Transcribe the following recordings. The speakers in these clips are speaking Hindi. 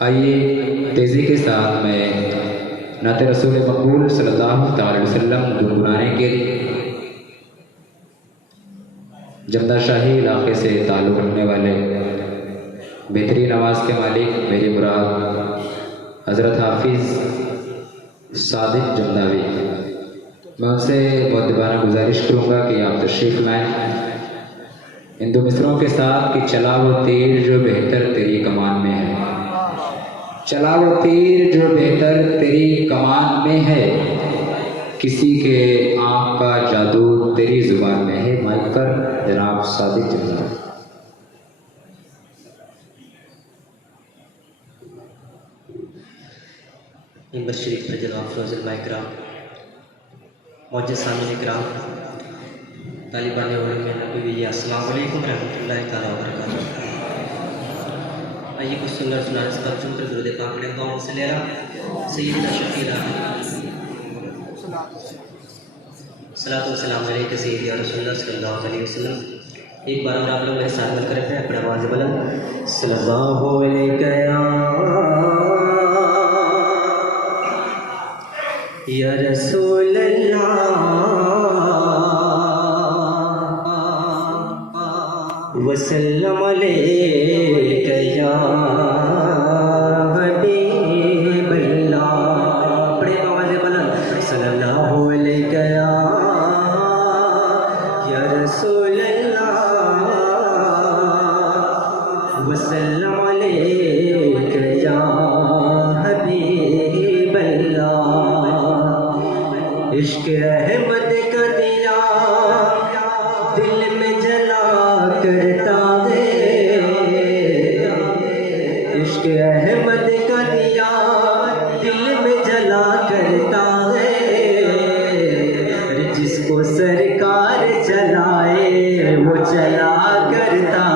आइए तेज़ी के साथ मैं नाते रसूल मकबूल सल्लल्लाहु अलैहि वसल्लम गुनगुनाने के जमदा शाही इलाके से ताल्लुक़ रखने वाले बेहतरीन आवाज़ के मालिक मेरी मुराद हज़रत हाफिज़ सादिक जमदावी, मैं उनसे मुअद्दबाना गुजारिश करूँगा कि आप तशरीफ़ लाएँ इन दो मिसरों के साथ कि चला वो तीर जो बेहतर तेरी कमान में है, चला वो तीर जो बेहतर तेरी कमान में है, किसी के आँख का जादू तेरी ज़ुबान में है। माइक पर जनाब सादिक जमदावी। मिंबर शरीफ पर जनाब फ़ज़ल भाई कराम, मौजूद सामने कराम, तालिबान नबी, अस्सलाम वालेकुम रहमतुल्लाहि तआला व बरकातहू। आइए कुछ सुन्नत सुनाने से तर्जुम कर दुरूद पाक पढ़ें। अल्लाहुम्मा सल्ली अला सय्यिदिना शफ़ीना सलातो व सलाम अलैका सय्यदी या रसूलल्लाह सल्लल्लाहु अलैहि वसल्लम। एक बार और आप लोग मेरे साथ मिलकर रहते हैं अपनी आवाज़ बुलंद सल्लल्लाहु अलैका या रसूल अल्लाह वसल्लम अलैका या हबीब अल्लाह। बड़े आवाज़ बुलंद सल्लल्लाहु अलैका या रसूल अल्लाह वसल्लम अलैका या हबीब अल्लाह। इश्क अहमद का दिया दिल में जला करता है, इश्क अहमद का दिया दिल में जला करता है। जिसको सरकार चलाए वो चला करता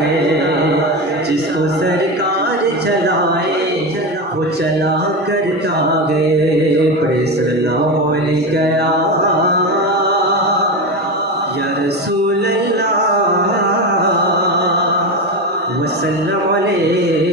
है, जिसको सरकार चलाए वो चला करता है। बड़े सल्लल्लाहु अलैका या रसूल अल्लाह वसल्लम अलैका